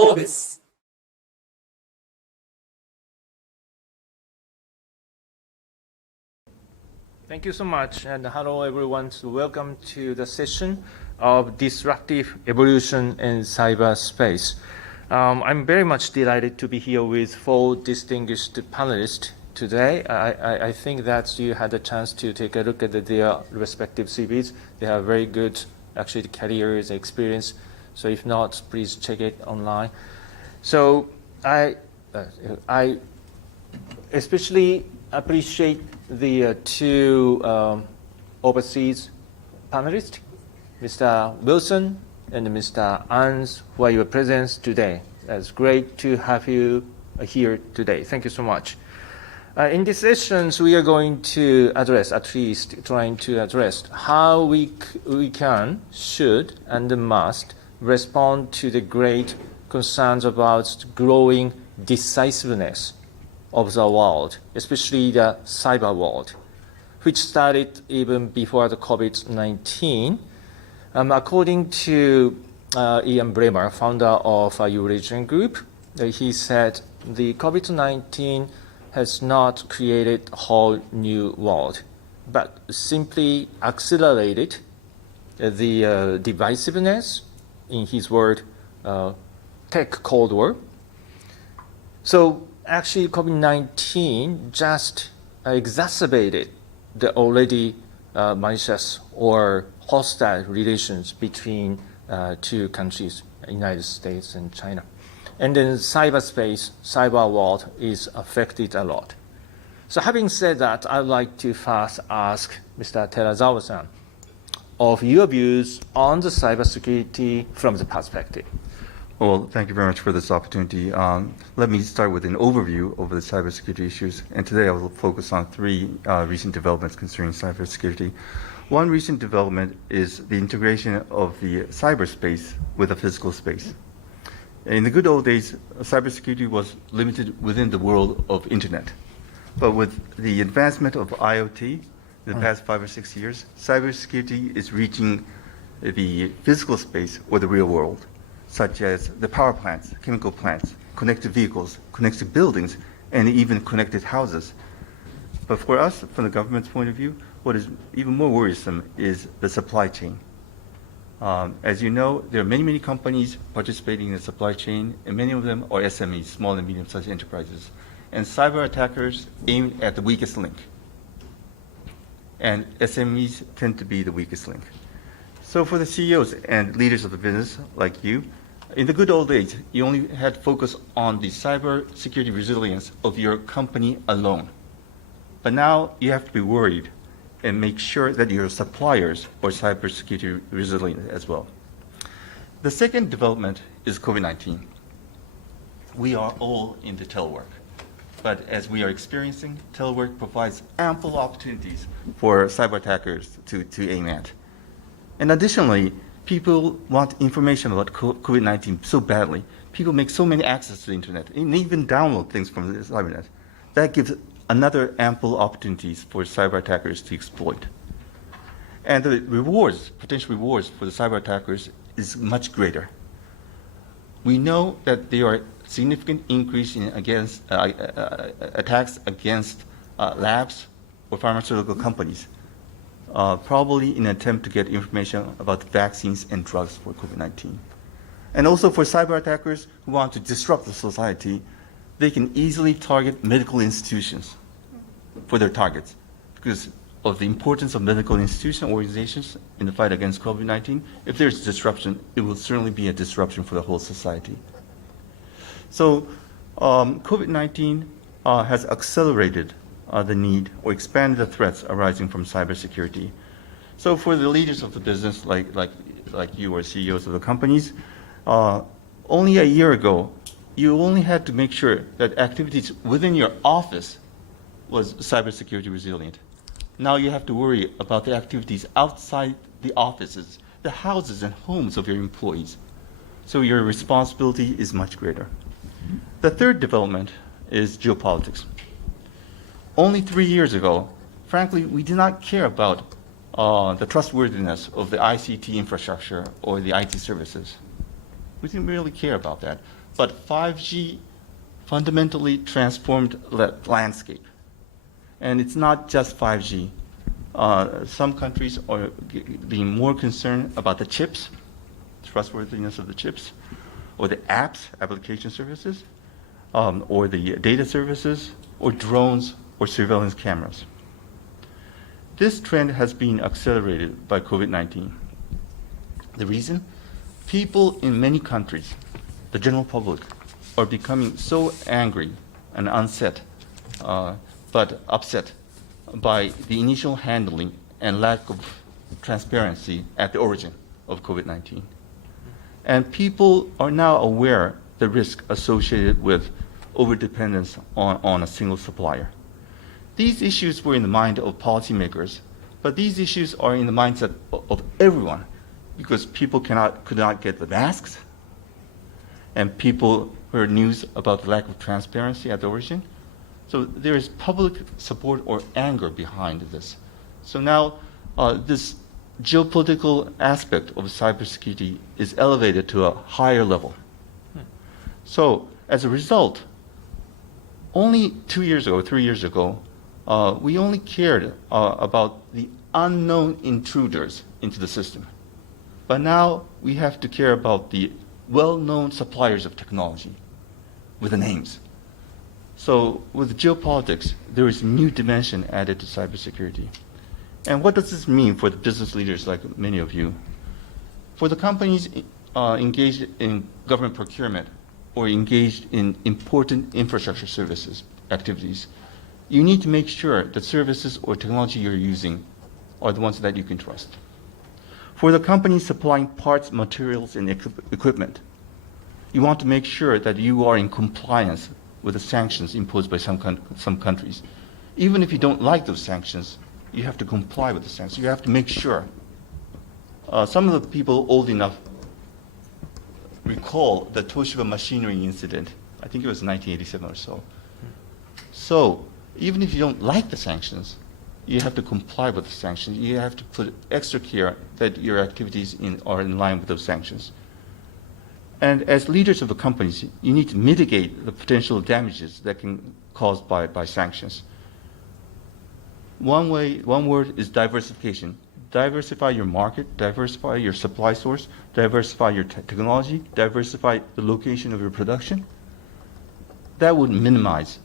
floor is. Thank you so much, and hello everyone. Welcome to the session of Disruptive Evolution in Cyberspace. I'm very much delighted to be here with 4 distinguished panelists today. I think that you had a chance to take a look at their respective CVs. They have very good, actually, careers, experience. So if not, please check it online. So I especially appreciate the 2 overseas panelists, Mr. Wilson and Mr. Ans, who are your presence today. It's great to have you here today. Thank you so much. In these sessions, we are going to address, at least trying to address, how we can, should, and must respond to the great concerns about growing decisiveness of the world, especially the cyber world, which started even before the COVID-19. According to Ian Bremmer, founder of Eurasia Group, he said the COVID-19 has not created a whole new world, but simply accelerated the divisiveness, in his word, tech Cold War. So actually, COVID-19 just exacerbated the already malicious or hostile relations between 2 countries, United States and China. And then cyberspace, cyber world is affected a lot. So having said that, I'd like to first ask Mr. Terazawa-san of your views on the cybersecurity from the perspective. Well, thank you very much for this opportunity. Let me start with an overview of the cybersecurity issues. And today I will focus on 3 recent developments concerning cybersecurity. One recent development is the integration of the cyberspace with the physical space. In the good old days, cybersecurity was limited within the world of internet. But with the advancement of IoT in the past 5 or 6 years, cybersecurity is reaching the physical space or the real world, such as the power plants, chemical plants, connected vehicles, connected buildings, and even connected houses. But for us, from the government's point of view, what is even more worrisome is the supply chain. As you know, there are many companies participating in the supply chain, and many of them are SMEs, small and medium-sized enterprises. And cyber attackers aim at the weakest link. And SMEs tend to be the weakest link. So for the CEOs and leaders of the business like you, in the good old days, you only had focus on the cyber security resilience of your company alone. But now you have to be worried and make sure that your suppliers are cybersecurity resilient as well. The second development is COVID-19. We are all in the telework. But as we are experiencing, telework provides ample opportunities for cyber attackers to aim at. And additionally, people want information about COVID-19 so badly. People make so many access to the internet and even download things from the cybernet. That gives another ample opportunities for cyber attackers to exploit. And the rewards, potential rewards for the cyber attackers is much greater. We know that there are significant increase in attacks against labs or pharmaceutical companies, probably in an attempt to get information about vaccines and drugs for COVID-19. And also for cyber attackers who want to disrupt the society, they can easily target medical institutions for their targets because of the importance of medical institution organizations in the fight against COVID-19. If there's disruption, it will certainly be a disruption for the whole society. So COVID-19 has accelerated the need or expanded the threats arising from cybersecurity. So for the leaders of the business, like you or CEOs of the companies, only a year ago, you only had to make sure that activities within your office was cybersecurity resilient. Now you have to worry about the activities outside the offices, the houses and homes of your employees. So your responsibility is much greater. The third development is geopolitics. Only 3 years ago, frankly, we did not care about the trustworthiness of the ICT infrastructure or the IT services. We didn't really care about that. but 5G fundamentally transformed the landscape. And it's not just 5G. Some countries are being more concerned about the chips, trustworthiness of the chips, or the apps, application services, or the data services, or drones, or surveillance cameras. This trend has been accelerated by COVID-19. The reason? People in many countries, the general public, are becoming so angry and upset by the initial handling and lack of transparency at the origin of COVID-19. And people are now aware the risk associated with overdependence on a single supplier. These issues were in the mind of policymakers, but these issues are in the mindset of everyone, because people could not get the masks, and people heard news about the lack of transparency at the origin. So there is public support or anger behind this. So now this geopolitical aspect of cybersecurity is elevated to a higher level. So as a result, only 2 years ago, 3 years ago, we only cared about the unknown intruders into the system. But now we have to care about the well-known suppliers of technology with the names. So with geopolitics, there is a new dimension added to cybersecurity. And what does this mean for the business leaders like many of you? For the companies engaged in government procurement or engaged in important infrastructure services activities, you need to make sure that services or technology you're using are the ones that you can trust. For the companies supplying parts, materials, and equipment, you want to make sure that you are in compliance with the sanctions imposed by some countries. Even if you don't like those sanctions, you have to comply with the sanctions. You have to make sure. Some of the people old enough recall the Toshiba machinery incident. I think it was 1987 or so. So even if you don't like the sanctions, you have to comply with the sanctions. You have to put extra care that your activities are in line with those sanctions. And as leaders of the companies, you need to mitigate the potential damages that can be caused by sanctions. One word is diversification. Diversify your market, diversify your supply source, diversify your technology, diversify the location of your production. That would minimize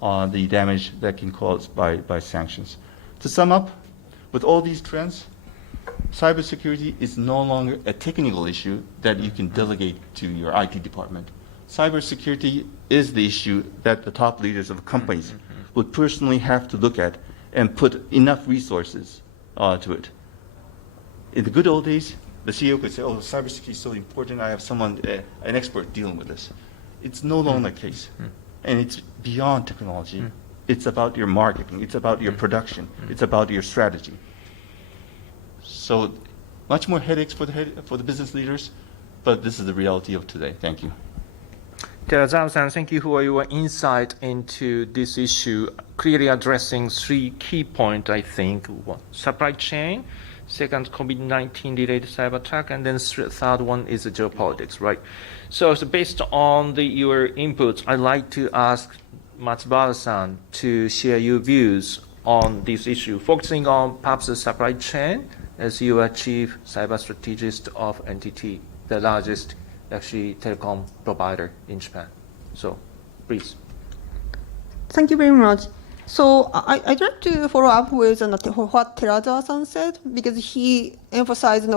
the damage that can be caused by sanctions. To sum up, with all these trends, cybersecurity is no longer a technical issue that you can delegate to your IT department. Cybersecurity is the issue that the top leaders of companies would personally have to look at and put enough resources to it. In the good old days, the CEO could say, oh, cybersecurity is so important, I have someone, an expert dealing with this. It's no longer the case. And it's beyond technology. It's about your marketing. It's about your production. It's about your strategy. So much more headaches for the business leaders, but this is the reality of today. Thank you. Zhao-san, thank you for your insight into this issue, clearly addressing 3 key points, I think. One, supply chain, second, COVID-19 related cyber attack, and then third one is the geopolitics, right? So based on your inputs, I'd like to ask Matsubara-san to share your views on this issue, focusing on perhaps the supply chain as you are chief cyber strategist of NTT, the largest actually telecom provider in Japan. So please. Thank you very much. So I'd like to follow up with what Terazawa-san said, because he emphasized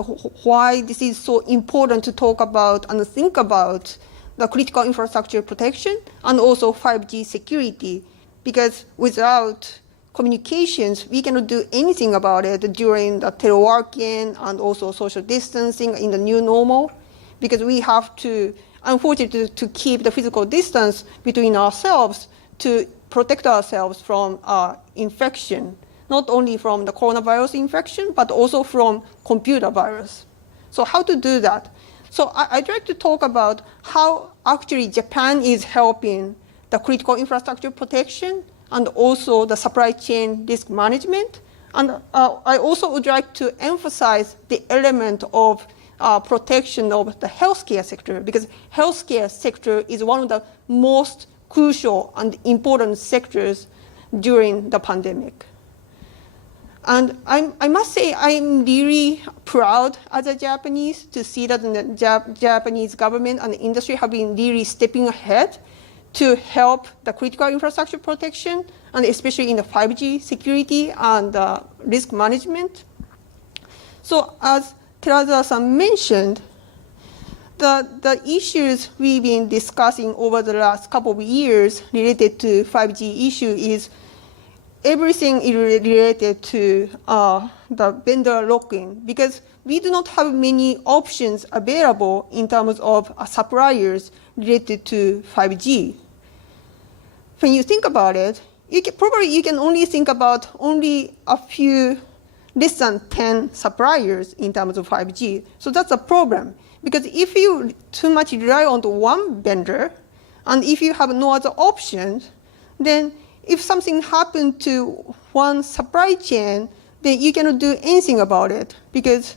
why this is so important to talk about and think about the critical infrastructure protection and also 5G security, because without communications, we cannot do anything about it during the teleworking and also social distancing in the new normal, because we have to, unfortunately, to keep the physical distance between ourselves to protect ourselves from infection, not only from the coronavirus infection, but also from computer virus. So how to do that? So I'd like to talk about how actually Japan is helping the critical infrastructure protection and also the supply chain risk management. And I also would like to emphasize the element of protection of the healthcare sector, because healthcare sector is one of the most crucial and important sectors during the pandemic. And I must say I'm really proud as a Japanese to see that the Japanese government and the industry have been really stepping ahead to help the critical infrastructure protection, and especially in the 5G security and risk management. So as Teraza-san mentioned, the issues we've been discussing over the last couple of years related to 5G issue is everything is related to the vendor lock-in, because we do not have many options available in terms of suppliers related to 5G. When you think about it, you can only think about only a few, less than 10 suppliers in terms of 5G. So that's a problem, because if you too much rely on one vendor, and if you have no other options, then if something happened to one supply chain, then you cannot do anything about it, because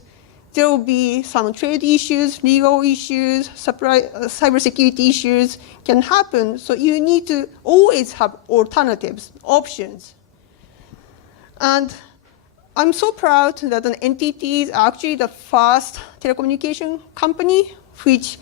there will be some trade issues, legal issues, cybersecurity issues can happen. So you need to always have alternatives, options. And I'm so proud that an NTT is actually the first telecommunication company which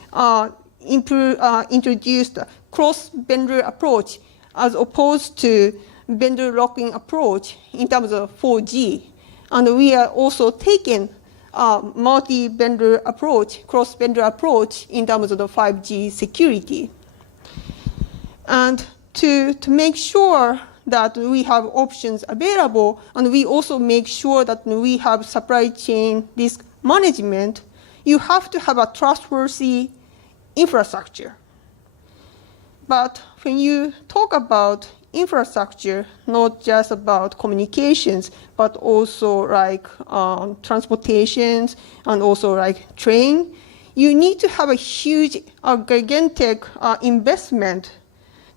introduced a cross-vendor approach as opposed to vendor lock-in approach in terms of 4G. And we are also taking a multi-vendor approach, cross-vendor approach in terms of the 5G security. And to make sure that we have options available, and we also make sure that we have supply chain risk management, you have to have a trustworthy infrastructure. But when you talk about infrastructure, not just about communications, but also like transportations and also like train, you need to have a huge, gigantic investment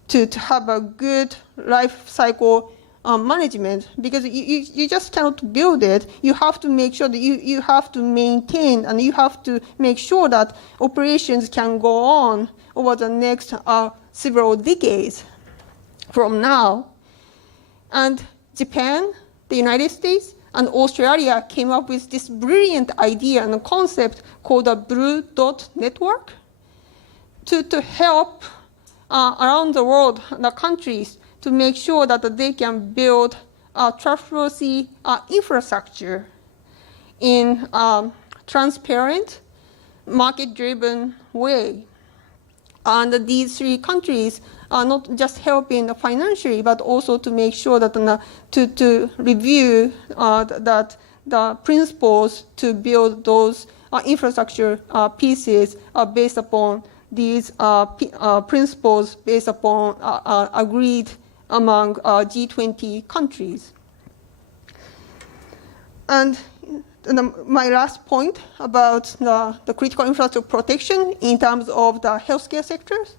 to have a good life cycle management, because you just cannot build it. You have to make sure that you have to maintain, and you have to make sure that operations can go on over the next several decades from now. And Japan, the United States, and Australia came up with this brilliant idea and concept called the Blue Dot Network to help around the world, the countries, to make sure that they can build a trustworthy infrastructure in a transparent, market-driven way. And these three countries are not just helping financially, but also to make sure that to review that the principles to build those infrastructure pieces are based upon these principles based upon agreed among G20 countries. And my last point about the critical infrastructure protection in terms of the healthcare sectors.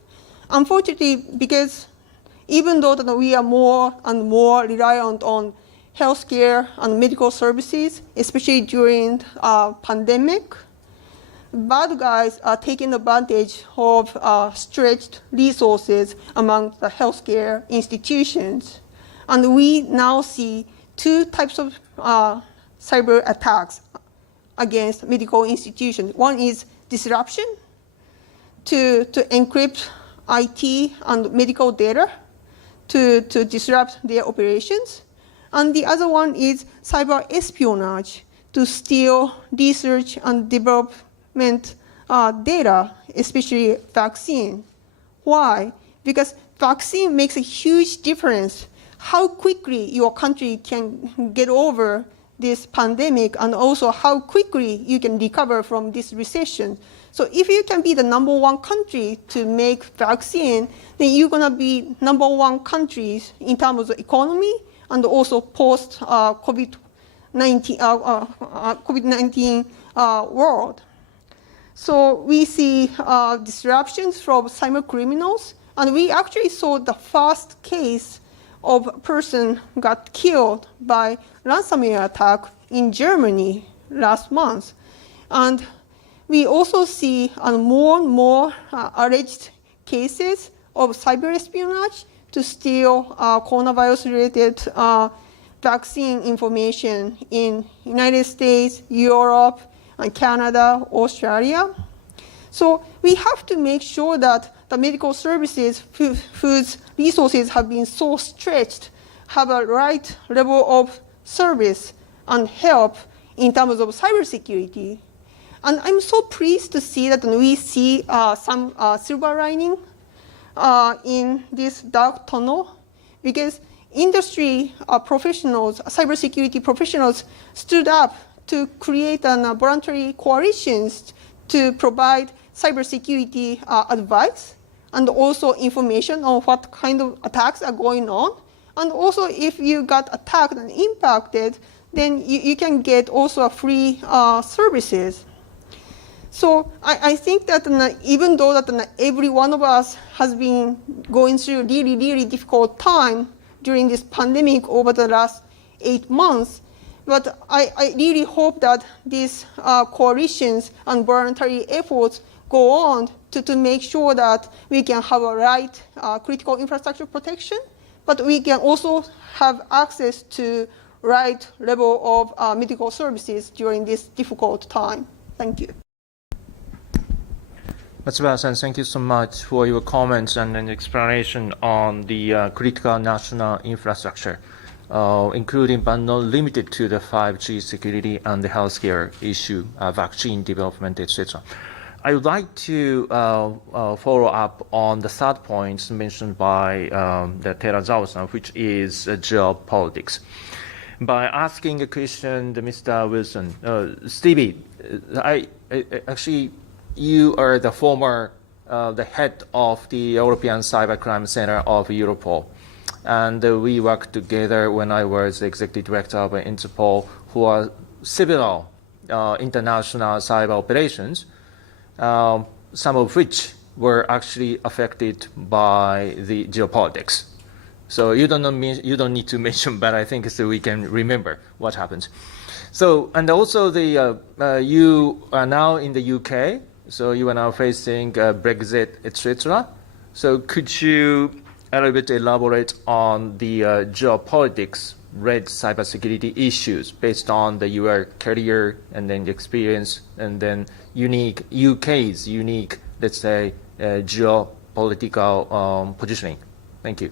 Unfortunately, because even though that we are more and more reliant on healthcare and medical services, especially during pandemic, bad guys are taking advantage of stretched resources among the healthcare institutions. And we now see two types of cyber attacks against medical institutions. One is disruption to encrypt IT and medical data to disrupt their operations. And the other one is cyber espionage to steal research and development data, especially vaccine. Why? Because vaccine makes a huge difference how quickly your country can get over this pandemic, and also how quickly you can recover from this recession. So if you can be the #1 country to make vaccine, then you're gonna be #1 countries in terms of economy and also post COVID-19 world. So we see disruptions from cyber criminals, and we actually saw the first case of a person got killed by ransomware attack in Germany last month. And we also see more and more alleged cases of cyber espionage to steal coronavirus-related vaccine information in United States, Europe, and Canada, Australia. So we have to make sure that the medical services whose resources have been so stretched have a right level of service and help in terms of cybersecurity. And I'm so pleased to see that we see some silver lining in this dark tunnel, because industry professionals, cybersecurity professionals, stood up to create voluntary coalitions to provide cybersecurity advice and also information on what kind of attacks are going on. And also, if you got attacked and impacted, then you can get also free services. So I think that even though that every one of us has been going through a really, really difficult time during this pandemic over the last 8 months, but I really hope that these coalitions and voluntary efforts go on to make sure that we can have a right critical infrastructure protection, but we can also have access to right level of medical services during this difficult time. Thank you. Matsuba-san, thank you so much for your comments and an explanation on the critical national infrastructure, including but not limited to the 5G security and the healthcare issue, vaccine development, etc. I would like to follow up on the third point mentioned by the Terazawa-san, which is geopolitics. By asking a question to Mr. Wilson, Stevie, actually, you are the former, the head of the European Cybercrime Center of Europol. And we worked together when I was executive director of Interpol for several international cyber operations, some of which were actually affected by the geopolitics. So you don't need to mention, but I think so we can remember what happened. So, and also you are now in the UK, so you are now facing Brexit, etc. So could you a little bit elaborate on the geopolitics red cybersecurity issues based on your career and then experience and then UK's unique, let's say, geopolitical positioning? Thank you.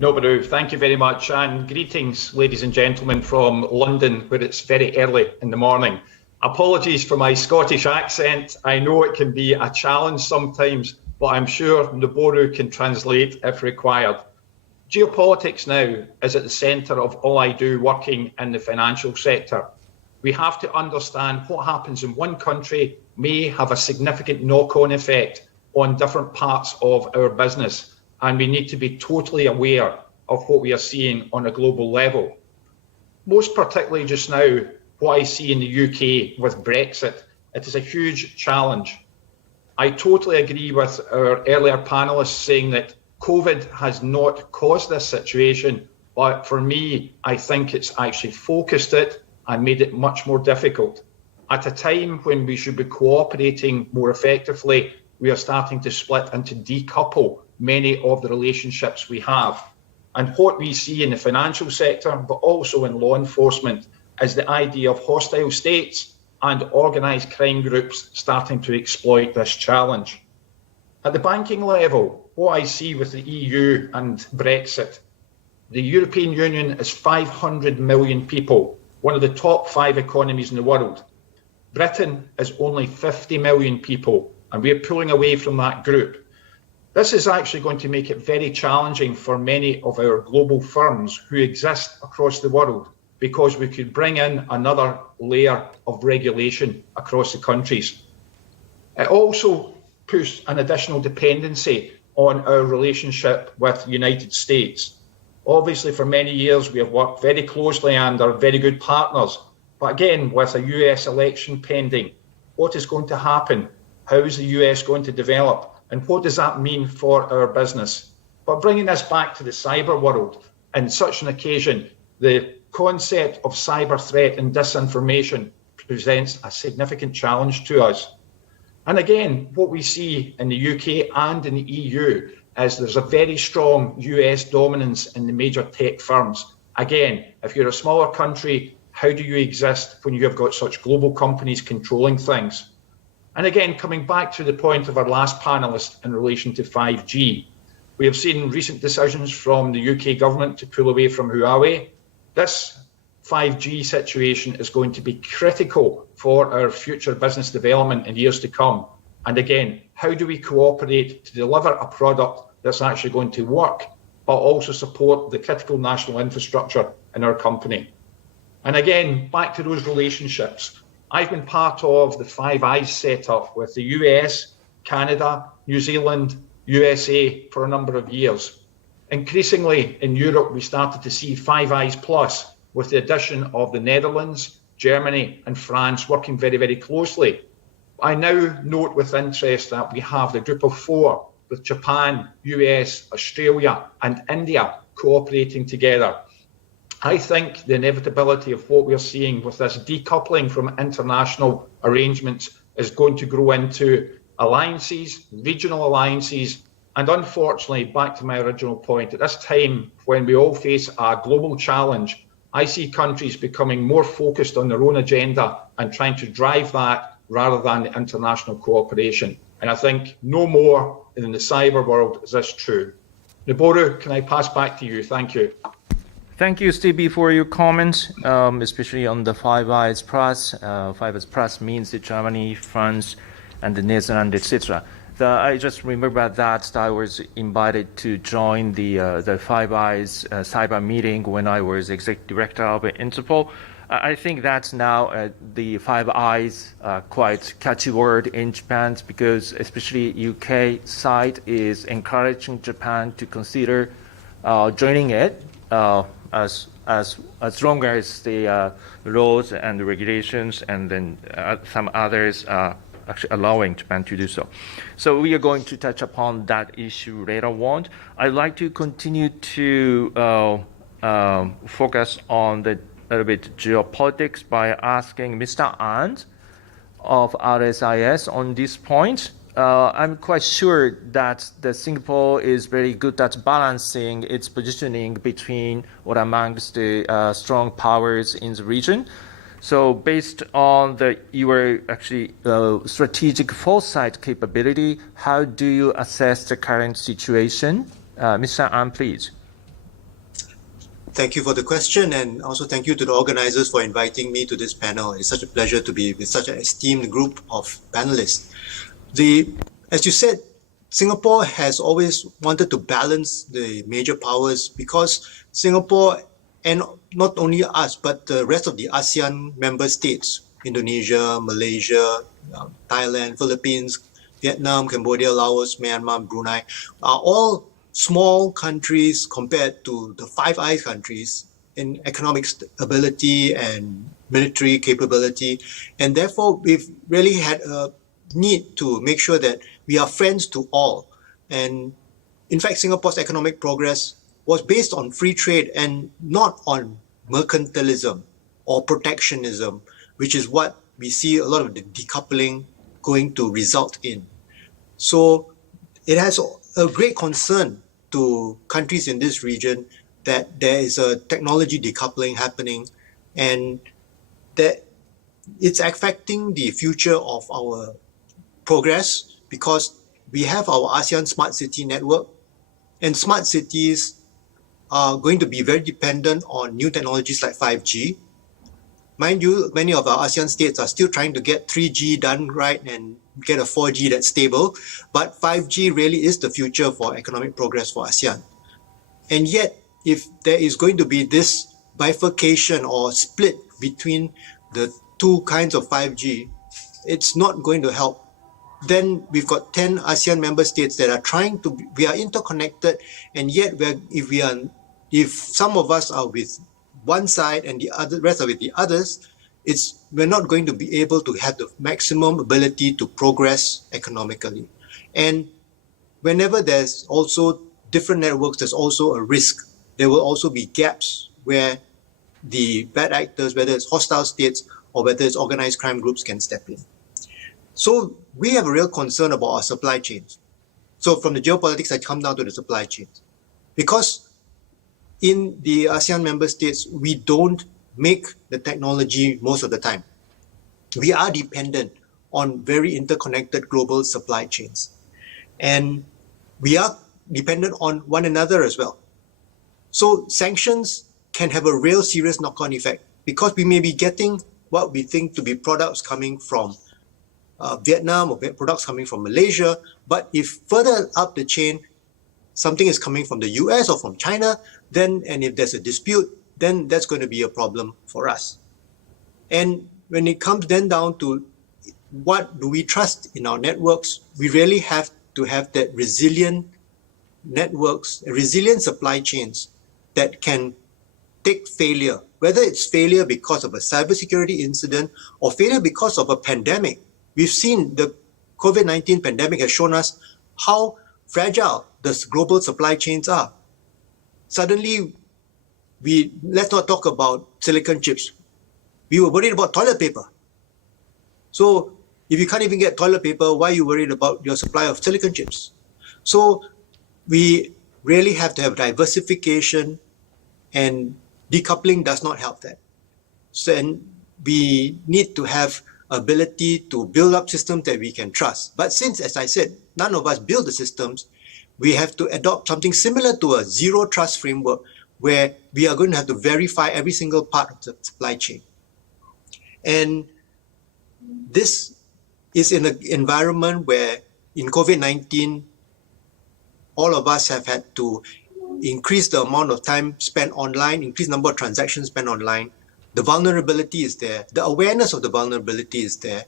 No, Baru, thank you very much, and greetings, ladies and gentlemen, from London, where it's very early in the morning. Apologies for my Scottish accent. I know it can be a challenge sometimes, but I'm sure Noboru can translate if required. Geopolitics now is at the centre of all I do working in the financial sector. We have to understand what happens in one country may have a significant knock-on effect on different parts of our business, and we need to be totally aware of what we are seeing on a global level. Most particularly just now, what I see in the UK with Brexit, it is a huge challenge. I totally agree with our earlier panelists saying that COVID has not caused this situation, but for me, I think it's actually focused it and made it much more difficult. At a time when we should be cooperating more effectively, we are starting to split and to decouple many of the relationships we have. And what we see in the financial sector, but also in law enforcement, is the idea of hostile states and organised crime groups starting to exploit this challenge. At the banking level, what I see with the EU and Brexit, the European Union is 500 million people, one of the top 5 economies in the world. Britain is only 50 million people, and we are pulling away from that group. This is actually going to make it very challenging for many of our global firms who exist across the world, because we could bring in another layer of regulation across the countries. It also puts an additional dependency on our relationship with the United States. Obviously, for many years, we have worked very closely and are very good partners. But again, with a US election pending, what is going to happen? How is the US going to develop? And what does that mean for our business? But bringing this back to the cyber world, in such an occasion, the concept of cyber threat and disinformation presents a significant challenge to us. And again, what we see in the UK and in the EU is there's a very strong US dominance in the major tech firms. Again, if you're a smaller country, how do you exist when you have got such global companies controlling things? And again, coming back to the point of our last panelist in relation to 5G, we have seen recent decisions from the UK government to pull away from Huawei. This 5G situation is going to be critical for our future business development in years to come. And again, how do we cooperate to deliver a product that's actually going to work, but also support the critical national infrastructure in our company? And again, back to those relationships. I've been part of the Five Eyes setup with the US, Canada, New Zealand, USA for a number of years. Increasingly in Europe, we started to see Five Eyes Plus with the addition of the Netherlands, Germany and France working very, very closely. I now note with interest that we have the Group of Four with Japan, US, Australia and India cooperating together. I think the inevitability of what we're seeing with this decoupling from international arrangements is going to grow into alliances, regional alliances, and unfortunately, back to my original point, at this time when we all face a global challenge, I see countries becoming more focused on their own agenda and trying to drive that rather than the international cooperation. And I think no more in the cyber world is this true. Noboru, can I pass back to you? Thank you. Thank you, Stevie, for your comments, especially on the Five Eyes Plus. Five Eyes Plus means that Germany, France, and the Netherlands, etc. I just remember that I was invited to join the Five Eyes cyber meeting when I was executive director of Interpol. I think that's now the Five Eyes quite catchy word in Japan, because especially UK side is encouraging Japan to consider joining it as long as the laws and the regulations and then some others are actually allowing Japan to do so. So we are going to touch upon that issue later on. I'd like to continue to focus on the little bit geopolitics by asking Mr. Ant of RSIS on this point. I'm quite sure that Singapore is very good at balancing its positioning between or amongst the strong powers in the region. So based on your actually strategic foresight capability, how do you assess the current situation? Mr. An, please. Thank you for the question, and also thank you to the organizers for inviting me to this panel. It's such a pleasure to be with such an esteemed group of panelists. As you said, Singapore has always wanted to balance the major powers because Singapore, and not only us, but the rest of the ASEAN member states, Indonesia, Malaysia, Thailand, Philippines, Vietnam, Cambodia, Laos, Myanmar, Brunei, are all small countries compared to the Five Eyes countries in economic stability and military capability. And therefore, we've really had a need to make sure that we are friends to all. And in fact, Singapore's economic progress was based on free trade and not on mercantilism or protectionism, which is what we see a lot of the decoupling going to result in. So it has a great concern to countries in this region that there is a technology decoupling happening and that it's affecting the future of our progress, because we have our ASEAN Smart City Network, and smart cities are going to be very dependent on new technologies like 5G. Mind you, many of our ASEAN states are still trying to get 3G done right and get a 4G that's stable, but 5G really is the future for economic progress for ASEAN. And yet, if there is going to be this bifurcation or split between the two kinds of 5G, it's not going to help. Then we've got 10 ASEAN member states that are trying to, we are interconnected, and yet if some of us are with one side and the rest are with the others, we're not going to be able to have the maximum ability to progress economically. And whenever there's also different networks, there's also a risk. There will also be gaps where the bad actors, whether it's hostile states or whether it's organized crime groups can step in. So we have a real concern about our supply chains. So from the geopolitics, I come down to the supply chains. Because in the ASEAN member states, we don't make the technology most of the time. We are dependent on very interconnected global supply chains. And we are dependent on one another as well. So sanctions can have a real serious knock-on effect because we may be getting what we think to be products coming from Vietnam or products coming from Malaysia. But if further up the chain, something is coming from the US or from China, then, and if there's a dispute, then that's going to be a problem for us. And when it comes then down to what do we trust in our networks, we really have to have that resilient networks, resilient supply chains that can take failure, whether it's failure because of a cybersecurity incident or failure because of a pandemic. We've seen the COVID-19 pandemic has shown us how fragile the global supply chains are. Suddenly, let's not talk about silicon chips. We were worried about toilet paper. So if you can't even get toilet paper, why are you worried about your supply of silicon chips? So we really have to have diversification, and decoupling does not help that. So, and we need to have ability to build up systems that we can trust. But since, as I said, none of us build the systems, we have to adopt something similar to a zero trust framework where we are going to have to verify every single part of the supply chain. And this is in an environment where in COVID-19, all of us have had to increase the amount of time spent online, increase the number of transactions spent online. The vulnerability is there. The awareness of the vulnerability is there.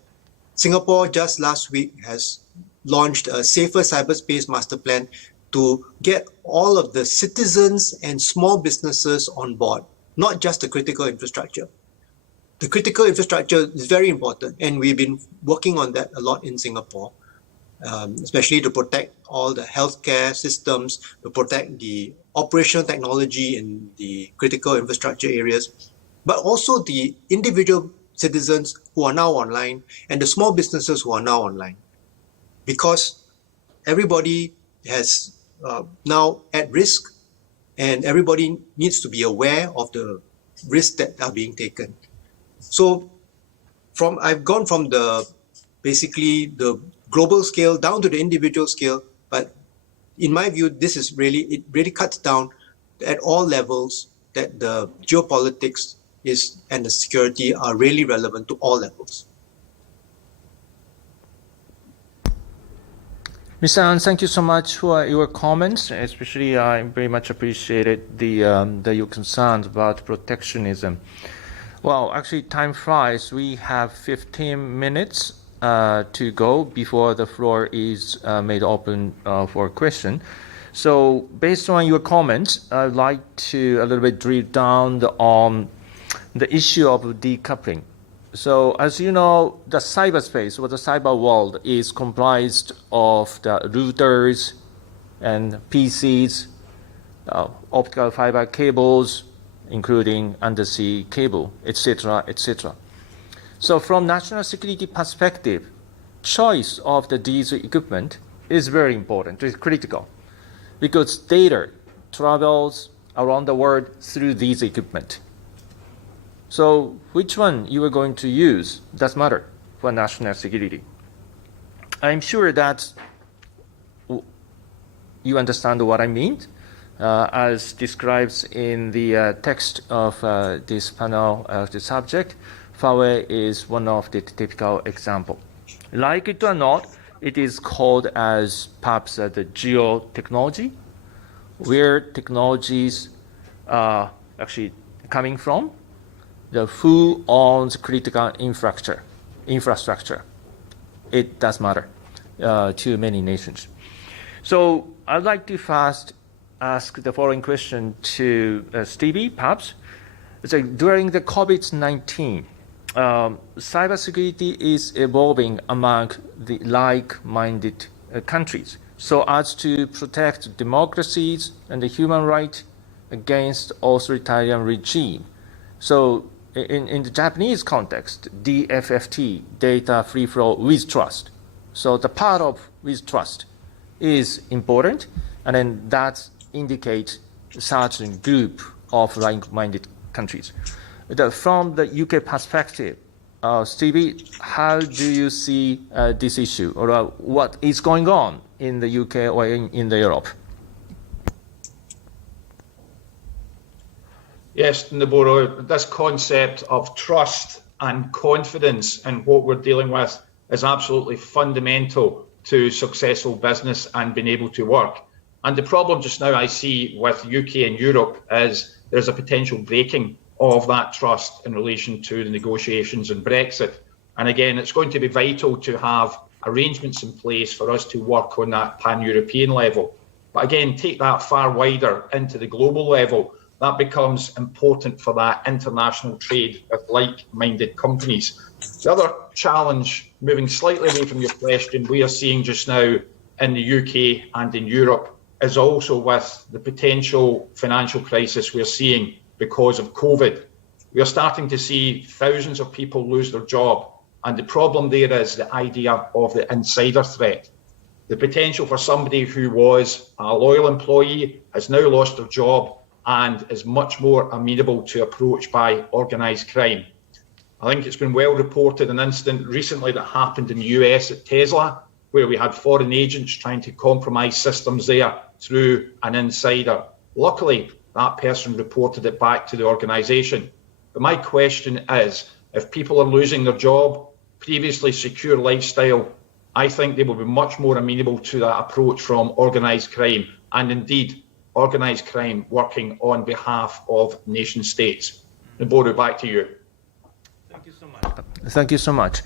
Singapore just last week has launched a safer cyberspace master plan to get all of the citizens and small businesses on board, not just the critical infrastructure. The critical infrastructure is very important, and we've been working on that a lot in Singapore, especially to protect all the healthcare systems, to protect the operational technology in the critical infrastructure areas, but also the individual citizens who are now online and the small businesses who are now online. Because everybody has now at risk, and everybody needs to be aware of the risks that are being taken. So I've gone from basically the global scale down to the individual scale, but in my view, it really cuts down at all levels that the geopolitics and the security are really relevant to all levels. Mr. An, thank you so much for your comments. Especially, I very much appreciated your concerns about protectionism. Well, actually, time flies. We have 15 minutes to go before the floor is made open for a question. So, based on your comments, I'd like to a little bit drill down on the issue of decoupling. So, as you know, the cyberspace or the cyber world is comprised of the routers and PCs, optical fiber cables, including undersea cable, etc., etc. So, from national security perspective, choice of these equipment is very important. It's critical because data travels around the world through these equipment. So which one you are going to use does matter for national security. I'm sure that you understand what I mean. As described in the text of this panel, the subject, Huawei is one of the typical example. Like it or not, it is called as perhaps the geotechnology, where technologies are actually coming from. Who owns critical infrastructure. It does matter to many nations. So I'd like to first ask the following question to Stevie, perhaps. So during the COVID-19, cybersecurity is evolving among the like-minded countries so as to protect democracies and the human rights against authoritarian regime. So in the Japanese context, DFFT, data free flow with trust. So the part of with trust is important, and then that indicates a certain group of like-minded countries. From the UK perspective, Stevie, how do you see this issue, or what is going on in the UK or in the Europe? Yes, Noboru, this concept of trust and confidence in what we're dealing with is absolutely fundamental to successful business and being able to work. And the problem just now I see with UK and Europe is there's a potential breaking of that trust in relation to the negotiations and Brexit. And again, it's going to be vital to have arrangements in place for us to work on that pan-European level. But again, take that far wider into the global level. That becomes important for that international trade with like-minded companies. The other challenge, moving slightly away from your question, we are seeing just now in the UK and in Europe is also with the potential financial crisis we're seeing because of COVID. We are starting to see thousands of people lose their job. And the problem there is the idea of the insider threat. The potential for somebody who was a loyal employee has now lost their job and is much more amenable to approach by organised crime. I think it's been well reported an incident recently that happened in the US at Tesla, where we had foreign agents trying to compromise systems there through an insider. Luckily, that person reported it back to the organisation. But my question is, if people are losing their job, previously secure lifestyle, I think they will be much more amenable to that approach from organised crime, and indeed organised crime working on behalf of nation states. Noboru, back to you. Thank you so much. Thank you so much.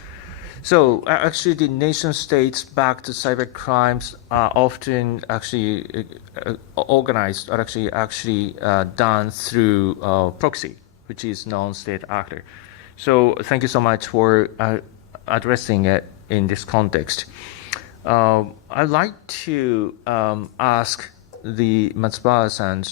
So actually, the nation states-backed cyber crimes are often actually organized or actually done through proxy, which is non-state actor. So thank you so much for addressing it in this context. I'd like to ask the Matsubara-san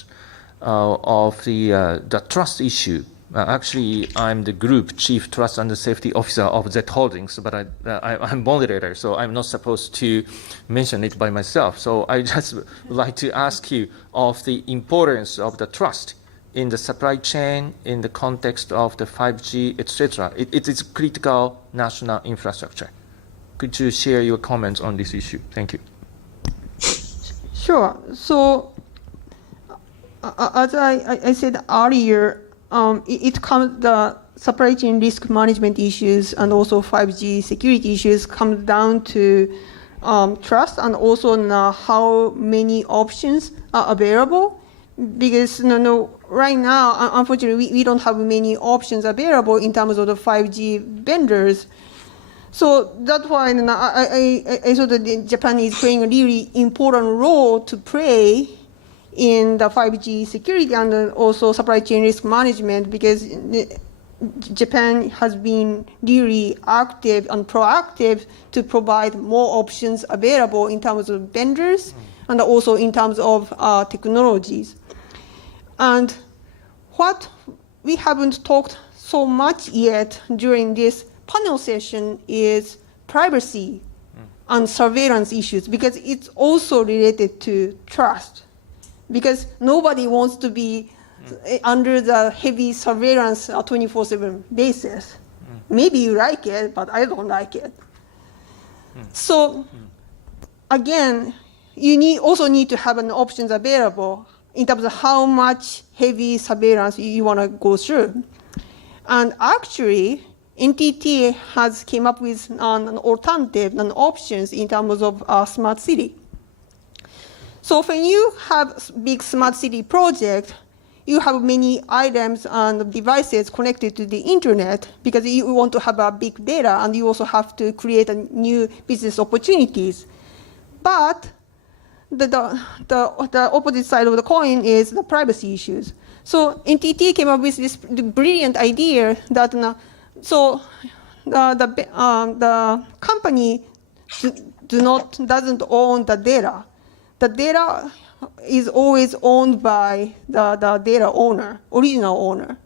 of the trust issue. Actually, I'm the Group Chief Trust and Safety Officer of Z Holdings, but I'm moderator, so I'm not supposed to mention it by myself. So I just would like to ask you of the importance of the trust in the supply chain, in the context of the 5G, etc. It is critical national infrastructure. Could you share your comments on this issue? Thank you. Sure. So, as I said earlier, it comes the supply chain risk management issues and also 5G security issues come down to trust and also how many options are available. Because right now, unfortunately, we don't have many options available in terms of the 5G vendors. So that's why I thought that Japan is playing a really important role to play in the 5G security and also supply chain risk management, because Japan has been really active and proactive to provide more options available in terms of vendors and also in terms of technologies. And what we haven't talked so much yet during this panel session is privacy and surveillance issues, because it's also related to trust. Because nobody wants to be under the heavy surveillance 24/7 basis. Maybe you like it, but I don't like it. So again, you also need to have an options available in terms of how much heavy surveillance you want to go through. And actually, NTT has came up with an alternative and options in terms of smart city. So when you have big smart city project, you have many items and devices connected to the internet because you want to have a big data, and you also have to create a new business opportunities. But the opposite side of the coin is the privacy issues. So NTT came up with this brilliant idea that the company doesn't own the data. The data is always owned by the data owner, original owner.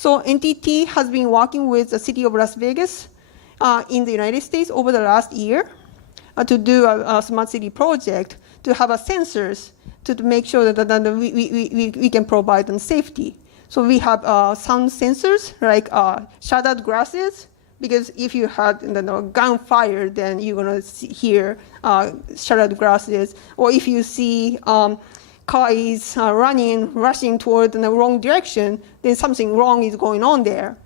So NTT has been working with the city of Las Vegas in the United States over the last year to do a smart city project to have a sensors to make sure that we can provide them safety. So we have sound sensors like shattered glasses, because if you had gunfire, then you're gonna hear shattered glasses. Or if you see car is rushing toward the wrong direction, then something wrong is going on there.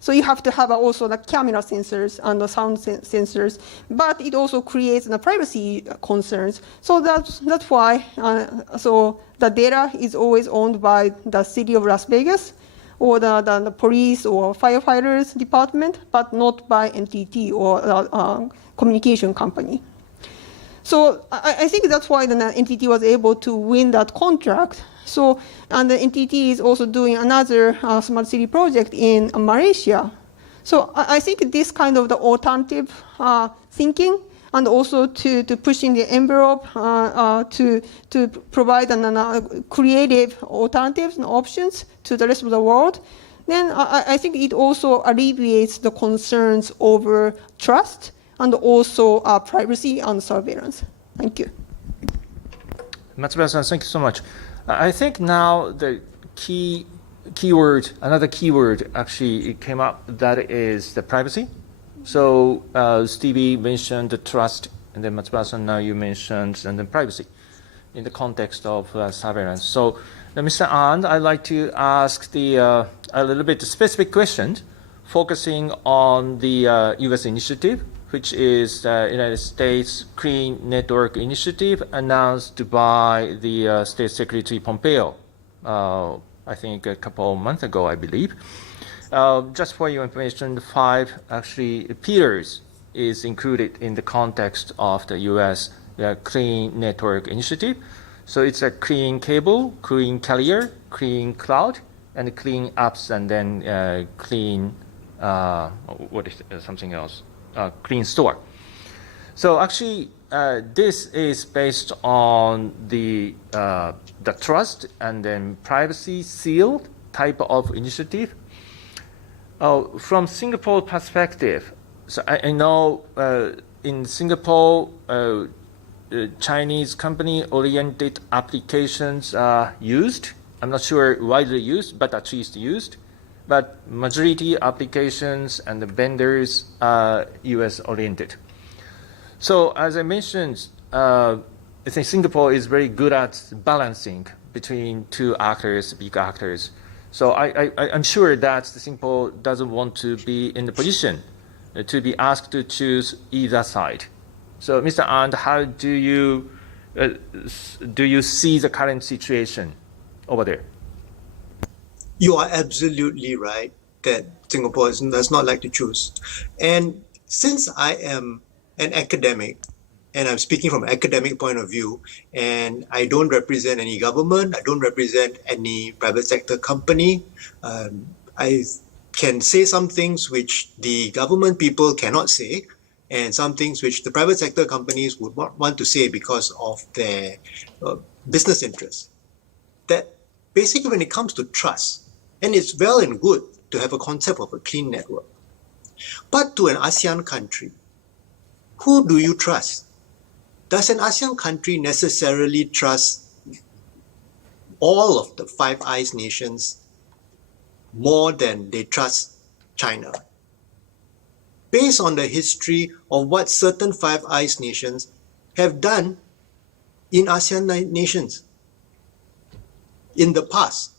So you have to have also the camera sensors and the sound sensors, but it also creates the privacy concerns. So that's why so the data is always owned by the city of Las Vegas or the police or firefighters department, but not by NTT or communication company. So I think that's why the NTT was able to win that contract. So, and the NTT is also doing another smart city project in Malaysia. So I think this kind of the alternative thinking, and also to pushing the envelope to provide creative alternatives and options to the rest of the world, then I think it also alleviates the concerns over trust and also privacy and surveillance. Thank you. Matsubara-san, thank you so much. I think now the keyword, another keyword actually it came up, that is the privacy. So Stevie mentioned the trust, and then Matsubara-san, now you mentioned and then privacy in the context of surveillance. So Mr. And, I'd like to ask a little bit specific question, focusing on the U.S. initiative, which is the United States Clean Network Initiative announced by the State Secretary Pompeo, I think a couple of months ago, I believe. Just for your information, 5 actually pillars is included in the context of the U.S. Clean Network Initiative. So it's a clean cable, clean carrier, clean cloud, and clean apps, and then clean, what is something else? Clean store. So actually, this is based on the trust and then privacy seal type of initiative. From Singapore perspective, so I know in Singapore, Chinese company-oriented applications are used. I'm not sure widely used, but at least used. But majority applications and the vendors are US-oriented. So as I mentioned, I think Singapore is very good at balancing between two actors, big actors. So I'm sure that Singapore doesn't want to be in the position to be asked to choose either side. So Mr. And, how do you see the current situation over there? You are absolutely right that Singapore does not like to choose. And since I am an academic, and I'm speaking from an academic point of view, and I don't represent any government, I don't represent any private sector company, I can say some things which the government people cannot say, and some things which the private sector companies would not want to say because of their business interests. That basically when it comes to trust, and it's well and good to have a concept of a clean network, but to an ASEAN country, who do you trust? Does an ASEAN country necessarily trust all of the Five Eyes nations more than they trust China? Based on the history of what certain Five Eyes nations have done in ASEAN nations in the past,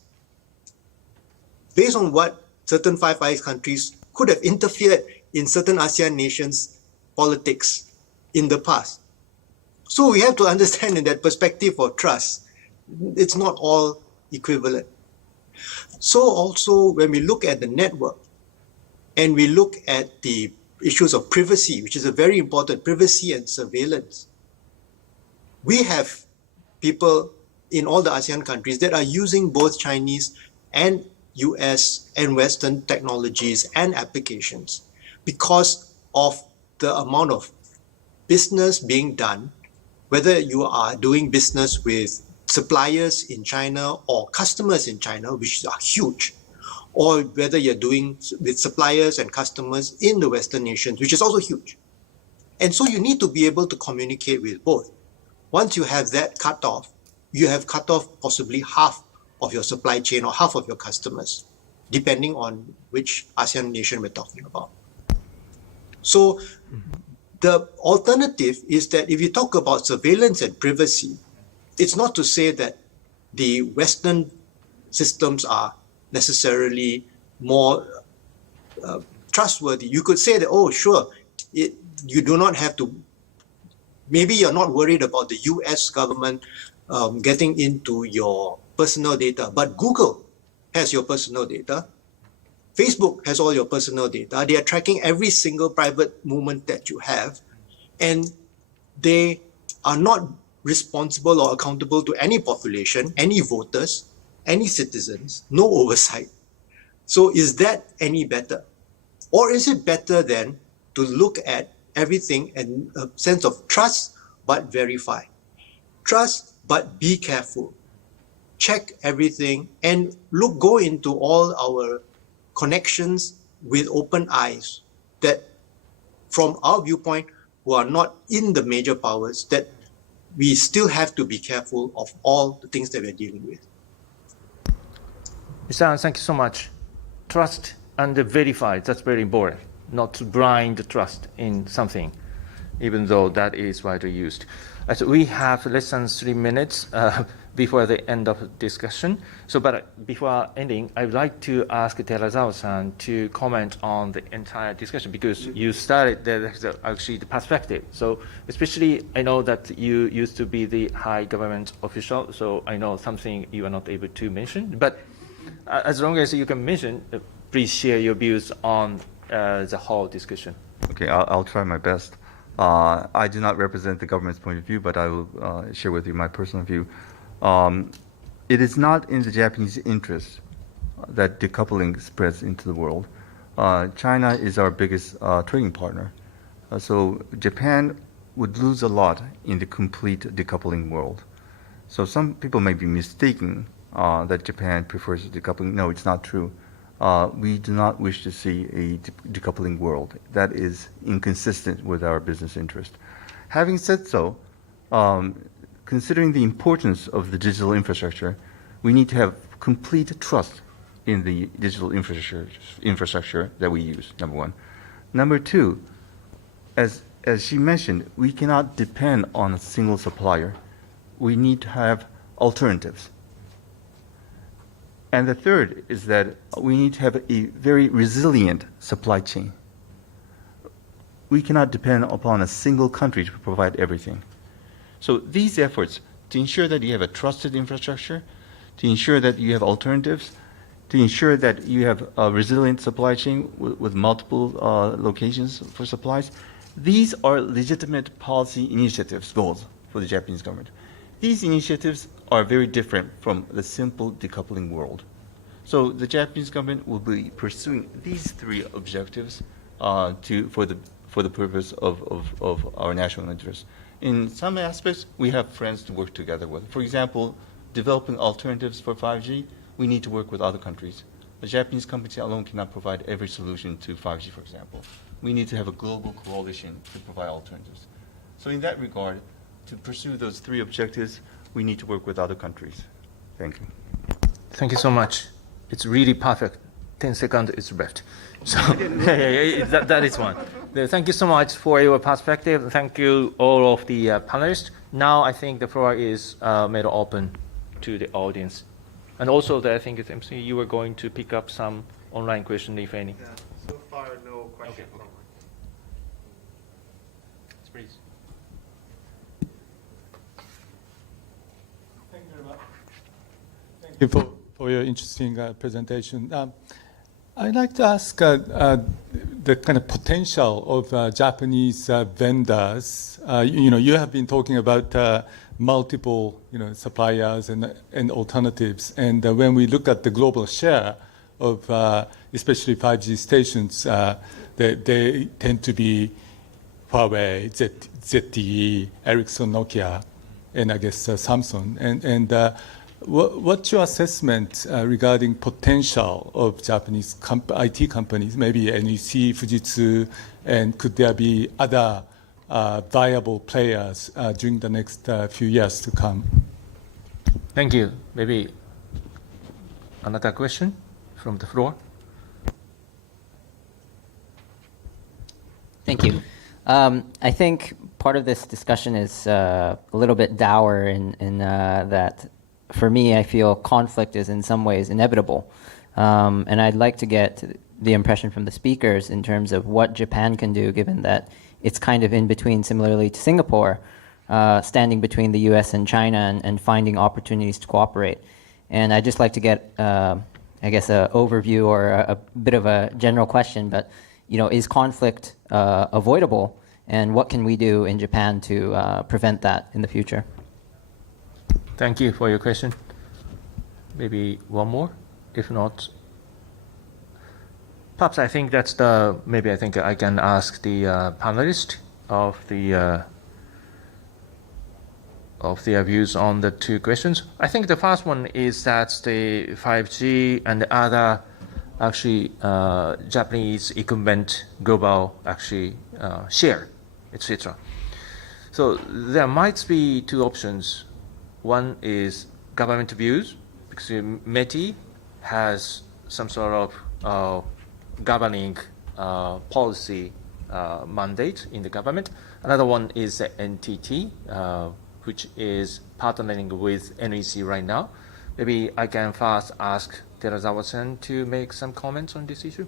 based on what certain Five Eyes countries could have interfered in certain ASEAN nations' politics in the past. So we have to understand in that perspective of trust, it's not all equivalent. So also when we look at the network and we look at the issues of privacy, which is a very important, privacy and surveillance, we have people in all the ASEAN countries that are using both Chinese and US and Western technologies and applications because of the amount of business being done, whether you are doing business with suppliers in China or customers in China, which are huge, or whether you're doing with suppliers and customers in the Western nations, which is also huge. And so you need to be able to communicate with both. Once you have that cut off, you have cut off possibly half of your supply chain or half of your customers, depending on which ASEAN nation we're talking about. So the alternative is that if you talk about surveillance and privacy, it's not to say that the Western systems are necessarily more trustworthy. You could say that, oh, sure, you do not have to, maybe you're not worried about the US government getting into your personal data, but Google has your personal data. Facebook has all your personal data. They are tracking every single private movement that you have, and they are not responsible or accountable to any population, any voters, any citizens, no oversight. So is that any better? Or is it better then to look at everything in a sense of trust but verify? Trust but be careful. Check everything and go into all our connections with open eyes, that from our viewpoint, who are not in the major powers, that we still have to be careful of all the things that we're dealing with. Mr. An, thank you so much. Trust and verify, that's very important. Not to blind trust in something, even though that is widely used. So we have less than 3 minutes before the end of the discussion. So, but before ending, I would like to ask Terazawa-san to comment on the entire discussion, because you started actually the perspective. So especially, I know that you used to be the high government official, so I know something you are not able to mention. But as long as you can mention, please share your views on the whole discussion. Okay, I'll try my best. I do not represent the government's point of view, but I will share with you my personal view. It is not in the Japanese interest that decoupling spreads into the world. China is our biggest trading partner. So Japan would lose a lot in the complete decoupling world. So some people may be mistaken that Japan prefers decoupling. No, it's not true. We do not wish to see a decoupling world. That is inconsistent with our business interest. Having said so, considering the importance of the digital infrastructure, we need to have complete trust in the digital infrastructure that we use, number one. Number two, as she mentioned, we cannot depend on a single supplier. We need to have alternatives. And the third is that we need to have a very resilient supply chain. We cannot depend upon a single country to provide everything. So these efforts to ensure that you have a trusted infrastructure, to ensure that you have alternatives, to ensure that you have a resilient supply chain with multiple locations for supplies, these are legitimate policy initiatives, goals for the Japanese government. These initiatives are very different from the simple decoupling world. So the Japanese government will be pursuing these three objectives for the purpose of our national interest. In some aspects, we have friends to work together with. For example, developing alternatives for 5G, we need to work with other countries. The Japanese company alone cannot provide every solution to 5G, for example. We need to have a global coalition to provide alternatives. So in that regard, to pursue those three objectives, we need to work with other countries. Thank you. Thank you so much. It's really perfect. 10 seconds is left. So that is one. Thank you so much for your perspective. Thank you all of the panelists. Now I think the floor is made open to the audience. And also I think it's MC, you were going to pick up some online questions, if any. Yeah, so far no questions. Okay. Please. Thank you very much. Thank you for your interesting presentation. I'd like to ask the kind of potential of Japanese vendors. You have been talking about multiple suppliers and alternatives. And when we look at the global share of especially 5G stations, they tend to be Huawei, ZTE, Ericsson, Nokia, and I guess Samsung. What's your assessment regarding potential of Japanese IT companies, maybe NEC, Fujitsu, and could there be other viable players during the next few years to come? Thank you. Maybe another question from the floor. Thank you. I think part of this discussion is a little bit dour in that, for me, I feel conflict is in some ways inevitable. And I'd like to get the impression from the speakers in terms of what Japan can do, given that it's kind of in between, similarly to Singapore, standing between the US and China and finding opportunities to cooperate. And I'd just like to get, I guess, an overview or a bit of a general question, but is conflict avoidable, and what can we do in Japan to prevent that in the future? Thank you for your question. Maybe one more, if not. Perhaps I think that's maybe I think I can ask the panelist of their views on the two questions. I think the first one is that the 5G and the other actually Japanese equipment global actually share, etc. So there might be two options. One is government views, because METI has some sort of governing policy mandate in the government. Another one is the NTT, which is partnering with NEC right now. Maybe I can first ask Terazawa-san to make some comments on this issue.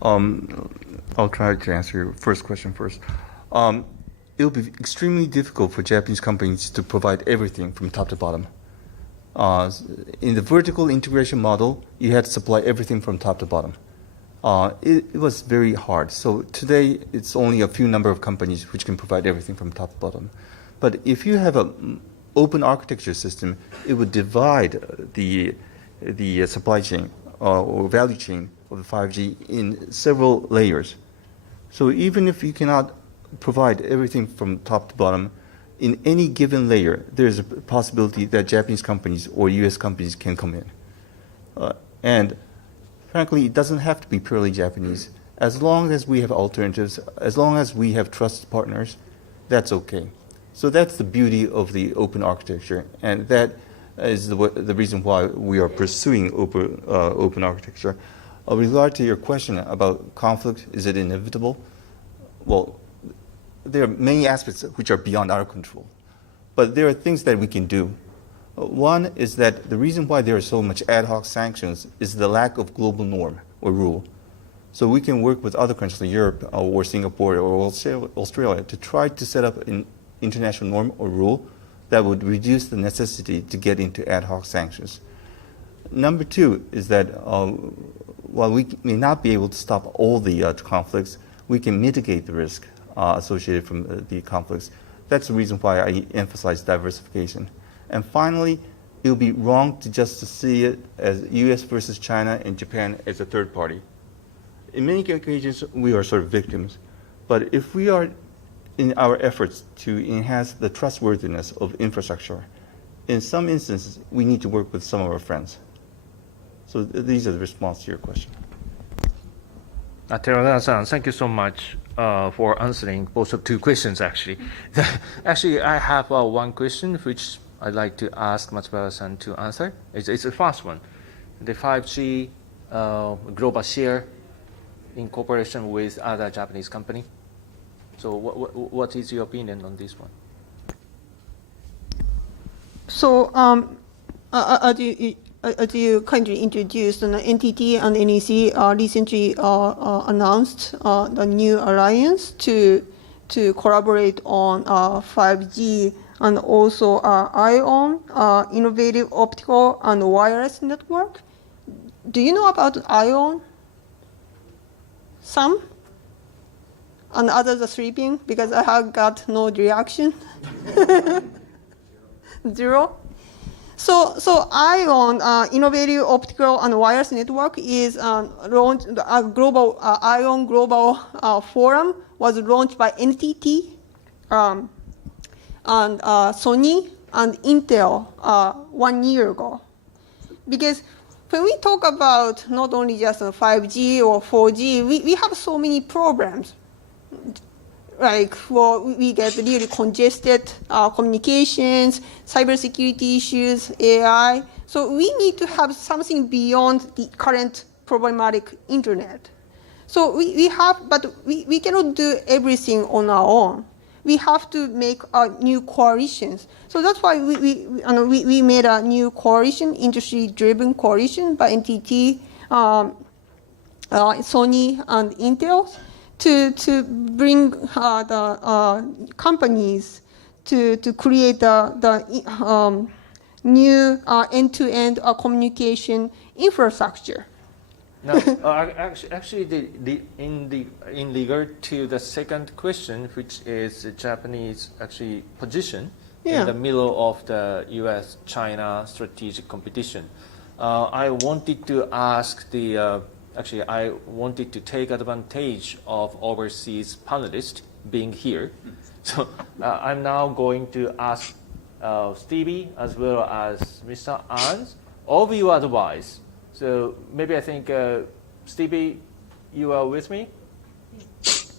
I'll try to answer your first question first. It'll be extremely difficult for Japanese companies to provide everything from top to bottom. In the vertical integration model, you had to supply everything from top to bottom. It was very hard. So today, it's only a few number of companies which can provide everything from top to bottom. But if you have an open architecture system, it would divide the supply chain or value chain of the 5G in several layers. So even if you cannot provide everything from top to bottom, in any given layer, there's a possibility that Japanese companies or US companies can come in. And frankly, it doesn't have to be purely Japanese. As long as we have alternatives, as long as we have trusted partners, that's okay. So that's the beauty of the open architecture, and that is the reason why we are pursuing open architecture. With regard to your question about conflict, is it inevitable? Well, there are many aspects which are beyond our control, but there are things that we can do. One is that the reason why there are so much ad hoc sanctions is the lack of global norm or rule. So we can work with other countries like Europe or Singapore or Australia to try to set up an international norm or rule that would reduce the necessity to get into ad hoc sanctions. Number two is that while we may not be able to stop all the conflicts, we can mitigate the risk associated from the conflicts. That's the reason why I emphasize diversification. And finally, it would be wrong to just to see it as US versus China and Japan as a third party. In many occasions, we are sort of victims. But if we are in our efforts to enhance the trustworthiness of infrastructure, in some instances, we need to work with some of our friends. So these are the responses to your question. Terazawa-san, thank you so much for answering both of two questions, actually. Actually, I have one question which I'd like to ask Matsubara-san to answer. It's the first one. The 5G global share in cooperation with other Japanese company. So what is your opinion on this one? So as you kindly introduced, the NTT and NEC recently announced the new alliance to collaborate on 5G and also ION, innovative optical and wireless network. Do you know about ION? Some? And others are sleeping because I have got no reaction. Zero. So ION, innovative optical and wireless network, is launched. A global ION global forum was launched by NTT and Sony and Intel 1 year ago. Because when we talk about not only just 5G or 4G, we have so many problems. Like, well, we get really congested communications, cybersecurity issues, AI. So we need to have something beyond the current problematic internet. So we cannot do everything on our own. We have to make new coalitions. So that's why we made a new coalition, industry-driven coalition by NTT, Sony, and Intel, to bring the companies to create the new end-to-end communication infrastructure. Now, actually, in regard to the second question, which is the Japanese position in the middle of the U.S.-China strategic competition, I wanted to ask I wanted to take advantage of overseas panelists being here. So I'm now going to ask Stevie as well as Mr. Ans of your advice. So maybe I think, Stevie, you are with me?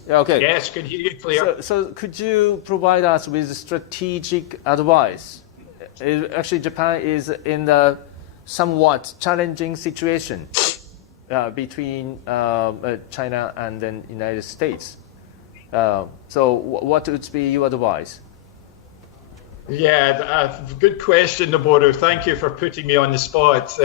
Yeah, okay. Yes, can hear you clear. So could you provide us with strategic advice? Actually, Japan is in a somewhat challenging situation between China and the United States. So what would be your advice? Yeah, good question, Noboru. Thank you for putting me on the spot.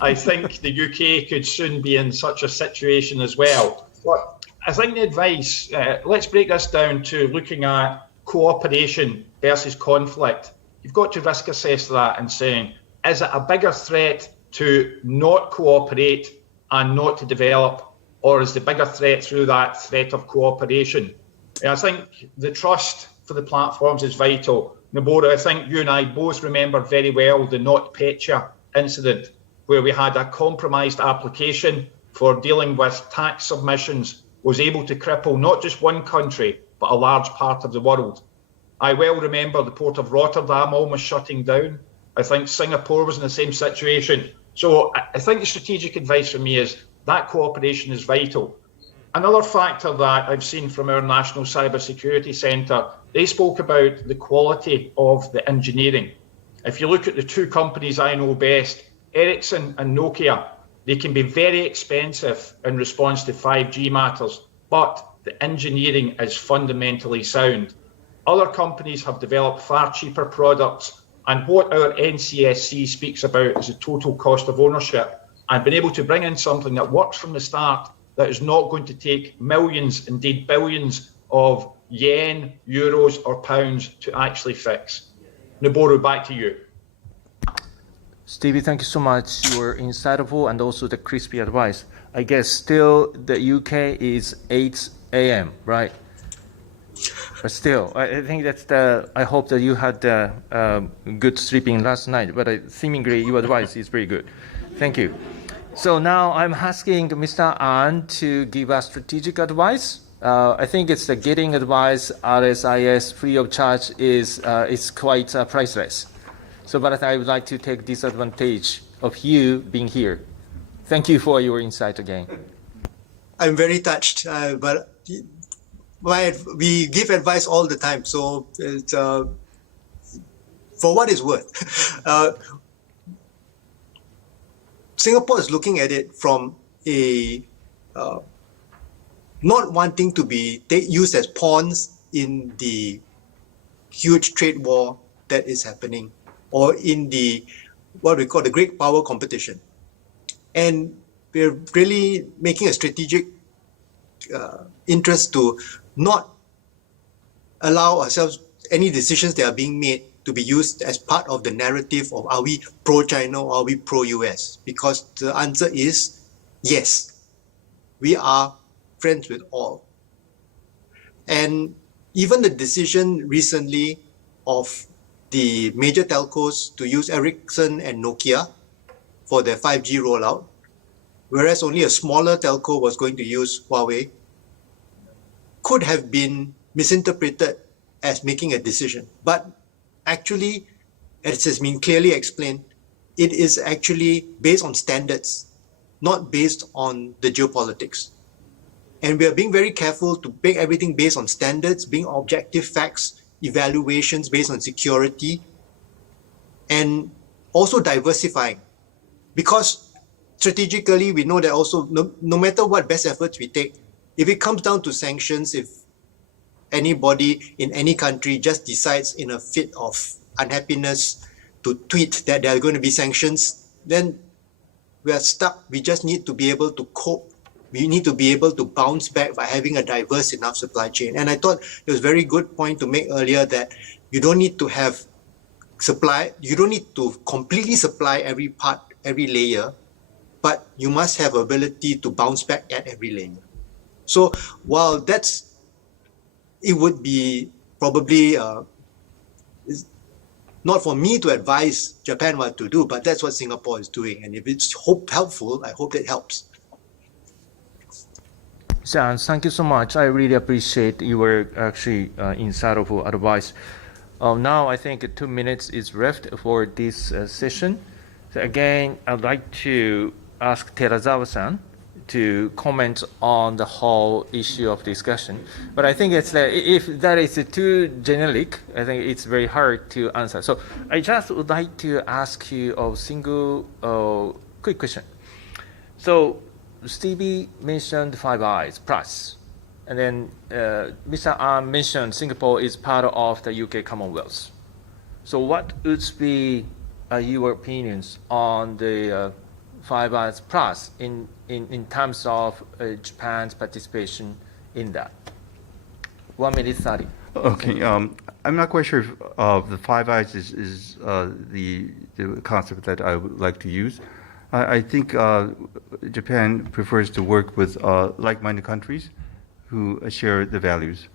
I think the UK could soon be in such a situation as well. But I think the advice, let's break this down to looking at cooperation versus conflict. You've got to risk assess that and saying, is it a bigger threat to not cooperate and not to develop, or is the bigger threat through that threat of cooperation? And I think the trust for the platforms is vital. Noboru, I think you and I both remember very well the NotPetya incident, where we had a compromised application for dealing with tax submissions was able to cripple not just one country, but a large part of the world. I well remember the port of Rotterdam almost shutting down. I think Singapore was in the same situation. So I think the strategic advice for me is that cooperation is vital. Another factor that I've seen from our National Cybersecurity Centre, they spoke about the quality of the engineering. If you look at the two companies I know best, Ericsson and Nokia, they can be very expensive in response to 5G matters, but the engineering is fundamentally sound. Other companies have developed far cheaper products, and what our NCSC speaks about is the total cost of ownership, and been able to bring in something that works from the start, that is not going to take millions, indeed billions of yen, euros or pounds to actually fix. Noboru, back to you. Stevie, thank you so much. You were insightful and also the crispy advice. I guess still the UK is 8 a.m., right? But still, I think that's I hope that you had good sleeping last night, but seemingly your advice is very good. Thank you. So now I'm asking Mr. An to give us strategic advice. I think it's getting advice, RSIS, free of charge is quite priceless. So, but I would like to take disadvantage of you being here. Thank you for your insight again. I'm very touched, but we give advice all the time. So, it's, for what it's worth, Singapore is looking at it from a not wanting to be used as pawns in the huge trade war that is happening, or in the what we call the great power competition. And we're really making a strategic interest to not allow ourselves any decisions that are being made to be used as part of the narrative of are we pro-China or are we pro-US? Because the answer is yes, we are friends with all. And even the decision recently of the major telcos to use Ericsson and Nokia for their 5G rollout, whereas only a smaller telco was going to use Huawei, could have been misinterpreted as making a decision. But actually, as has been clearly explained, it is actually based on standards, not based on the geopolitics. And we are being very careful to make everything based on standards, being objective facts, evaluations based on security, and also diversifying. Because strategically, we know that also no matter what best efforts we take, if it comes down to sanctions, if anybody in any country just decides in a fit of unhappiness to tweet that there are going to be sanctions, then we are stuck. We just need to be able to cope. We need to be able to bounce back by having a diverse enough supply chain. And I thought it was a very good point to make earlier that you don't need to have supply, you don't need to completely supply every part, every layer, but you must have ability to bounce back at every layer. So while it would be probably not for me to advise Japan what to do, but that's what Singapore is doing. And if it's helpful, I hope it helps. Sans, thank you so much. I really appreciate your actually insightful advice. Now I think 2 minutes is left for this session. So again, I'd like to ask Terazawa-san to comment on the whole issue of discussion. But I think it's if that is too generic, I think it's very hard to answer. So I just would like to ask you a single quick question. So Stevie mentioned Five Eyes Plus, and then Mr. Ahn mentioned Singapore is part of the UK Commonwealth. So what would be your opinions on the Five Eyes Plus in terms of Japan's participation in that? 1 minute 30. Okay, I'm not quite sure if the Five Eyes is the concept that I would like to use. I think Japan prefers to work with like-minded countries who share the values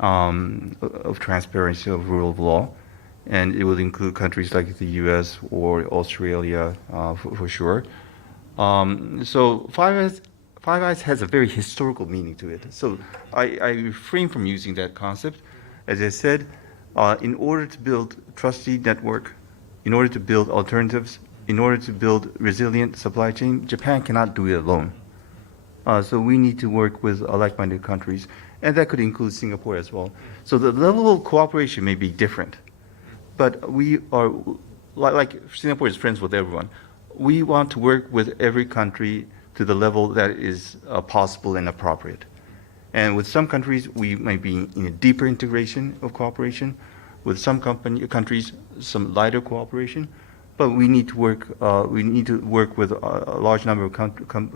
of transparency, of rule of law, and it would include countries like the U.S. or Australia for sure. So Five Eyes has a very historical meaning to it. So I refrain from using that concept. As I said, in order to build trusty network, in order to build alternatives, in order to build resilient supply chain, Japan cannot do it alone. So we need to work with like-minded countries, and that could include Singapore as well. So the level of cooperation may be different, but we are, like Singapore is friends with everyone. We want to work with every country to the level that is possible and appropriate. And with some countries, we might be in a deeper integration of cooperation. With some countries, some lighter cooperation. But we need to work. We need to work with a large number of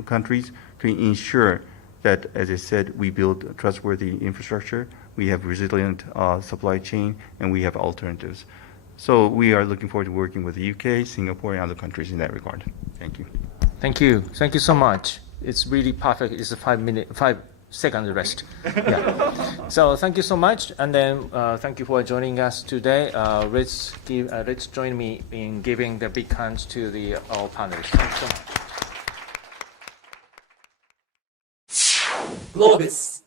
countries to ensure that, as I said, we build trustworthy infrastructure. We have resilient supply chain, and we have alternatives. So we are looking forward to working with the UK, Singapore, and other countries in that regard. Thank you. Thank you. Thank you so much. It's really perfect. It's a 5-second rest. Yeah. So thank you so much, and then thank you for joining us today. Let's join me in giving the big hands to all panelists. Thank you so much. Globus.